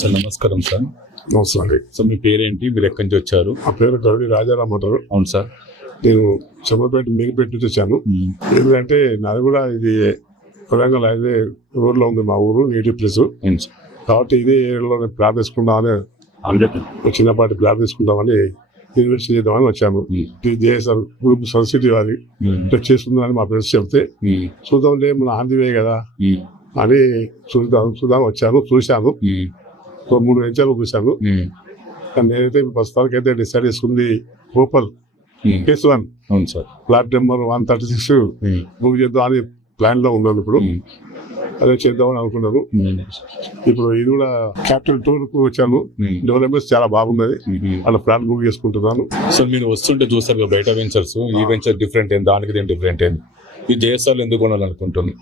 Sir నమస్కారం sir. నమస్తే. So మీ పేరేంటి, మీరు ఎక్కడి నుంచి వచ్చారు? నా పేరు గౌరీ రాజారాం అంటారు. అవును సార్. నేను చంద్రపేట మిగిపేట నుంచి వచ్చాను. ఎందుకంటే నాది కూడా ఇది వరంగల్ హైవే ఊర్లో ఉంది, మా ఊరు నేటివ్ ప్లేస్. కాబట్టి ఇదే ఏరియాలో ప్లాన్ తీసుకుందామని చిన్నపాటి ప్లాన్ తీసుకుందామని ఇన్వెస్ట్ చేద్దామని వచ్చాను. జేఎస్ఆర్ గ్రూప్ సొసైటీ వారి చేస్తుందని మా ఫ్రెండ్స్ చెప్తే చూద్దాంలే, మన ఆంధ్రవే కదా అని చూద్దాం వచ్చాను. చూశాను, 3 వెంచర్లు చూశాను. కానీ నేనైతే ప్రస్తుతానికైతే డిసైడ్ చేసుకుంది Opal case 1 plot number 136 book చేద్దాం అని ప్లాన్ లో ఉన్నాను. ఇప్పుడు అదే చేద్దామని అనుకున్నాను. ఇప్పుడు ఇది కూడా క్యాపిటల్ 2 కు వచ్చాను. డెవలప్మెంట్స్ చాలా బాగున్నది, అలా ప్లాన్ బుక్ చేసుకుంటున్నాను. సో మీరు వస్తుంటే చూస్తారు బయట వెంచర్స్, ఈ వెంచర్ డిఫరెంట్ ఏంది, దానికి దీని డిఫరెంట్ ఏంది, ఈ జేఎస్ఆర్ ఎందుకు కొనాలనుకుంటున్నాను?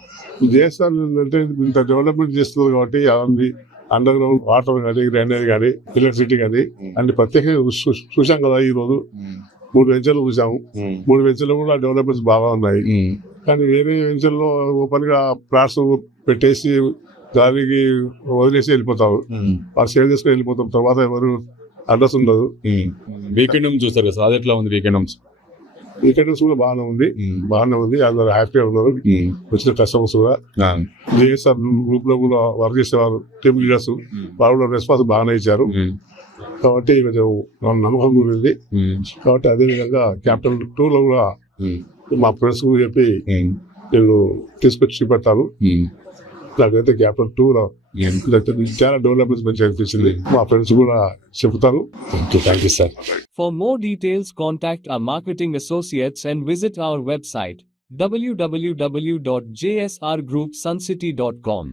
జేఎస్ఆర్ అంటే ఇంత డెవలప్మెంట్ చేస్తున్నారు కాబట్టి అవన్నీ అండర్ గ్రౌండ్ వాటర్ కానీ, డ్రైనేజ్ కానీ, ఎలక్ట్రిసిటీ కానీ అన్ని ప్రత్యేకంగా చూసాం కదా. ఈ రోజు 3 వెంచర్లు చూసాము. 3 వెంచర్లు కూడా డెవలప్మెంట్స్ బాగా ఉన్నాయి. కానీ వేరే వెంచర్లో ఓపెన్ గా ప్లాట్స్ పెట్టేసి గాలికి వదిలేసి వెళ్ళిపోతారు. వాళ్ళు సేవ్ చేసుకుని వెళ్ళిపోతాం, తర్వాత ఎవరు అడ్రస్ ఉండదు. వీకెండ్ చూస్తారు కదా, అది ఎట్లా ఉంది? వీకెండ్స్ కూడా బాగానే ఉంది. అందరు హ్యాపీగా ఉన్నారు, వచ్చిన కస్టమర్స్ కూడా. జేఎస్ఆర్ గ్రూప్ లో కూడా వర్క్ చేసేవారు టీమ్ లీడర్స్, వాళ్ళు కూడా రెస్పాన్స్ బాగానే ఇచ్చారు. కాబట్టి కొంచెం నమ్మకం ఉంది. కాబట్టి అదే విధంగా క్యాపిటల్ 2 లో కూడా మా ఫ్రెండ్స్ చెప్పి నేను తీసుకొచ్చి చూపెట్టాను. నాకైతే క్యాపిటల్ 2 లో చాలా డెవలప్మెంట్స్ మంచిగా అనిపించింది. మా ఫ్రెండ్స్ కూడా చెప్తాను. Thank you sir. For more details, contact our marketing associates and visit our website www.jsrgroupsuncity.com.